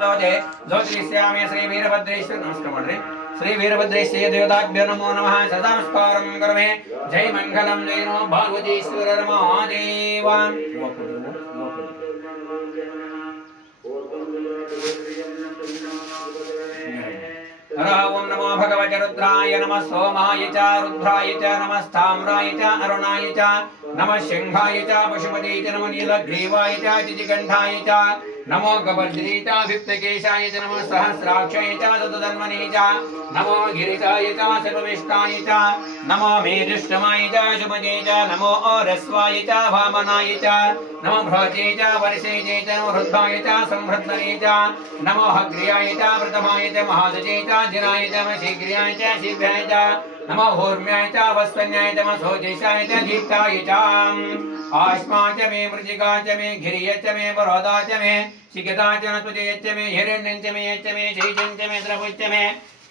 दोजे ज्योतिष्यामि श्री वीरभद्रेश्वर नमस्कार मण्डले श्री वीरभद्रेश्वर देवताभ्यो नमो नमः सदा नमस्कारं करोमि जय मंगलम जय नमो भगवतीश्वर महादेव ओम नमो भगवते रुद्राय नमः सोमाय च रुद्राय च नमः स्थाम्राय च अरुणाय च नमः सिंहाय च पशुपते च नमः नीलग्रीवाय च चिचिकण्ठाय च नमो गभर्जने च विप्तकेशाय च नमः सहस्राक्षाय च तदन्वने च नमो गिरिजाय च सर्वविष्टाय च नमो मेरुष्टमाय च शुभजे च नमो औरस्वाय च वामनाय च नमो भ्रजे च वर्षेजे च नमो रुद्राय च संवृद्धने च नमो हग्र्याय च वृतमाय च महादजे च जिनाय च शीघ्र्याय च शीघ्राय च नमो होर्म्याय च वस्वन्याय च सोजेशाय च दीप्ताय च आश्मा च मे वृजिका च मे घिरिय च मे बरोदा च मे शिखता च नत्वजे च मे हिरण्यं च मे यच्च मे शैजं च मे द्रवच्च मे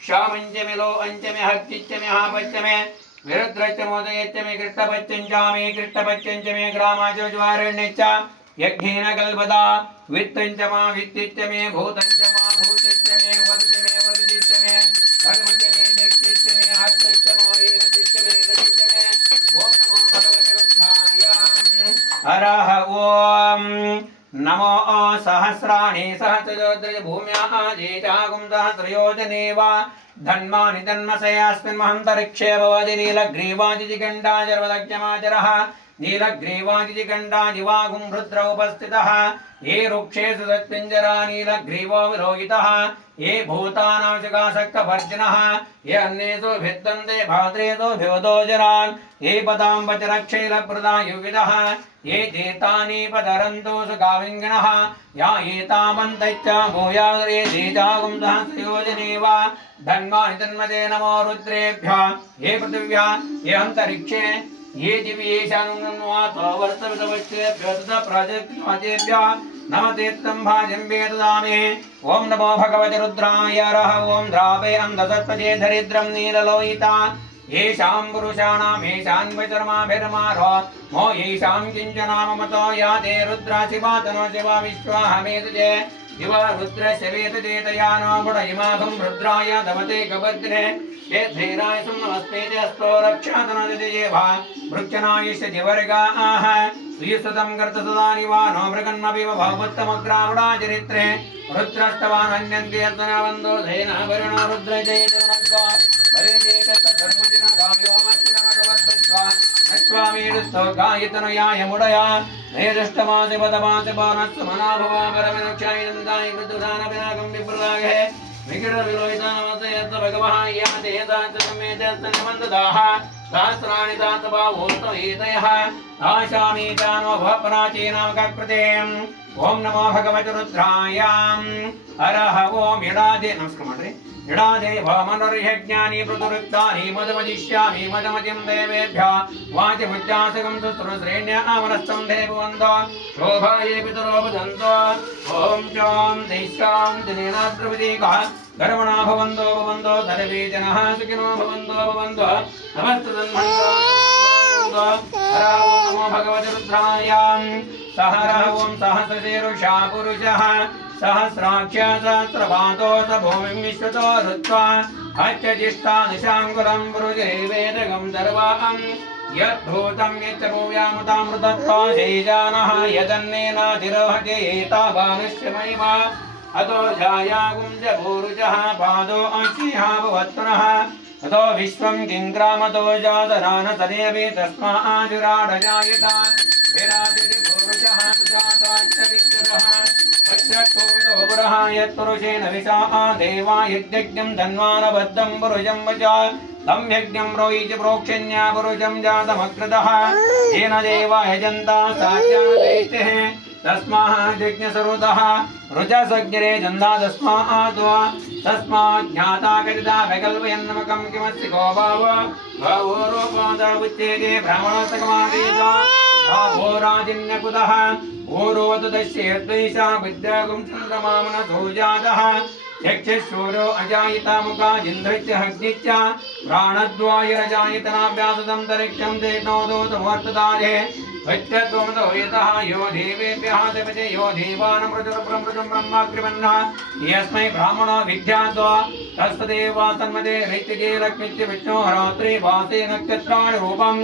श्यामं च मे लोहं च मे हक्तिच्च मे हापच्च मे विरुद्रच्च मोदयच्च मे कृष्णपच्चं च मे कृष्णपच्चं च मे ग्रामाच ज्वारण्यच्च यज्ञेन कल्पदा वित्तं च मा वित्तिच्च मे भूतं च मा भूतिच्च मे वदतिच्च मे धर्म च मे शक्तिच्च मे हस्तच्च मा येनचिच्च मे गतिच्च मे ओम नमो भगवते रुद्राय हरः ओम नमो सहस्राणि सहस्रजोद्रज भूम्याः जेजागुं सहस्रयोजने वा धन्मानि धन्मसयास्मिन् महन्तरिक्षे भवति नीलग्रीवाजिजिगण्डाचर्वदक्षमाचरः नीलग्रीवाजिजिगण्डाजिवागुं रुद्र उपस्थितः ये वृक्षेषु सत्पिञ्जरा नीलग्रीवो विलोहितः ये भूतानाशकाशक्तभर्जिनः ये अन्येषु भिद्यन्ते भाद्रेषु भिवदोजरान् ये पदाम्बचरक्षैलप्रदायुविदः ये जेतानि पदरन्तो सुगाविङ्गिणः या एतावन्तश्च भूयादरे जेजागुं सहस्रयोजने वा धन्मानि तन्मते नमो रुद्रेभ्यः ये पृथिव्या ये अन्तरिक्षे ये दिव्येशानुन्वातो वर्तवितवच्चेभ्यः तथा प्राजक्तिमातेभ्यः नमते तं भाजं वेददामि ओम नमो भगवते रुद्राय रः ओम द्रावे अन्धसत्पजे दरिद्रं नीललोहिता येषां पुरुषाणां येषान्वचर्माभिर्मारो मो येषां किञ्चनाममतो याते रुद्रा शिवा तनो शिवा विश्वाहमेतुजे शिवा रुद्रस्य वेतजेतयानो गुणयिमाघं रुद्राय दमते कभद्रे ये धीराय नमस्ते स्तो रक्षातनदिजेभा वृक्षनायस्य जिवर्गाः श्रीसुतं कर्तसदानिवानो मृगन्नपिव भवत्तमग्रावणाचरित्रे रुद्रस्तवानन्यन्ति यत्नवन्दो धैनाभरणो रुद्रजयतनत्वा वरेजेतद्धर्मजनगायोमश्चिरमगवद्वत्वा नत्वामीरुस्तो गायतनयाय मुडया नयदष्टमासि पदमासि बाणस्य मनाभवा परमनुक्षायनन्दाय वृद्धुदानविनागं विप्रलागे विकिरणविलोहितानमस्य यत्र भगवः याते यथान्तसमेतस्तनिमन्ददाः सहस्राणि तातभावोऽस्तो एतयः आशामि चानो भवप्राचीनामककृते ओम नमो भगवते रुद्राय हरः ओम यडादे नमस्कार मण्डले यडादे भवमनर्यज्ञानी पृथुरुक्तानि मदमजिष्यामि मदमतिं देवेभ्यः वाचमुच्चासकं सुश्रुश्रेण्य आमनस्तं देववन्तो शोभाये पितरो वदन्तो ओम चां दिशां दिनेनाद्रविदीकः कर्मणा भवन्तो भवन्तो सर्वे जनाः सुखिनो भवन्तो नमस्तुतन्मन्तो नमो भगवते रुद्राय सहरः ओम सहस्रशीर्षा पुरुषः सहस्राक्ष्या सहस्रपादो स भूमिं विश्वतो हृत्वा हत्यजिष्टादिशाङ्कुलं पुरुषे वेदगं सर्वां यद्भूतं यच्च भूयामुतामृतत्वा शैजानः यदन्नेनाधिरोहते एतावानुष्य महिमा अतो जायागुं च भूरुजः पादो अंशिहा भवत्पुनः अतो विश्वं किङ्ग्रामतो जातरान तदेवि तस्माजुराडजायता विराजति भूरुजः सुजाताक्षरिक्षरः वज्रक्षोभितोपुरः यत्पुरुषेण विशा देवा यज्ञं धन्वानबद्धं पुरुषं वचा तं यज्ञं रोयिच प्रोक्षण्या पुरुषं जातमकृतः येन देवा यजन्ता साज्ञानदैत्यः तस्मात् यज्ञसरुतः रुचसज्ञरे जन्दा तस्मात् ज्ञाता कथिता वैकल्पयन्नमकं किमस्ति को भावोरोपादुच्येते ब्राह्मणस्तकमादीता भावोराजिन्यकुतः ओरोतदस्य यद्वैषा विद्यागुं चन्द्रमामनसो जातः यक्षशूरो अजायता मुखा इंद्रच्च हग्निच्च प्राणद्वायुरजायतनाभ्यासदन्तरिक्षं तेनोदोतमवर्तदारे वैत्यत्वमतो यतः यो देवेभ्यः देवते यो देवानमृतुर्ब्रह्मृतं ब्रह्माग्रिमन्नः यस्मै ब्राह्मणो विद्याद्वा तस्मदेवासन्मदे ऋत्विजे लक्ष्मीच्च विष्णोः रात्रि वासे नक्षत्राणि रूपम्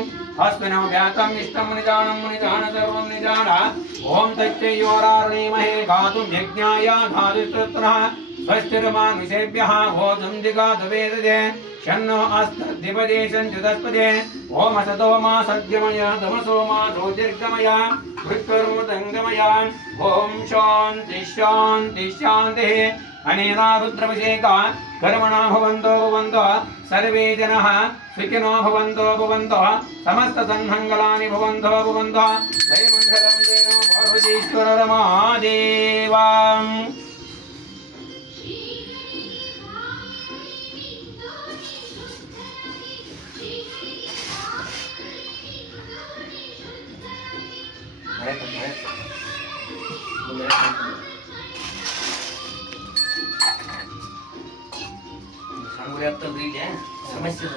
अस्मिनो व्यातं इष्टं मुनिजानं मुनिजान सर्वं निजान ॐ तच्चयोरारुणीमहे गातुं यज्ञाय धातुस्तुत्रः स्वस्तिर्मानुषेभ्यः ओजं जिगातवेदजे शन्नो अस्तद्दिपदे सञ्जुतस्पदे ॐ असतो मा सद्यमय तमसो मा ज्योतिर्गमय मृत्युर्मृतङ्गमय ॐ शान्ति शान्ति शान्तिः अनेना रुद्रभिषेका कर्मणा भवन्तो भवन्तो सर्वे जनाः सुखिनो भवन्तो भवन्तो समस्तसन्मङ्गलानि भवन्तो भवन्तो जयमङ्गलं जयो पार्वतीश्वररमादेवा समस्या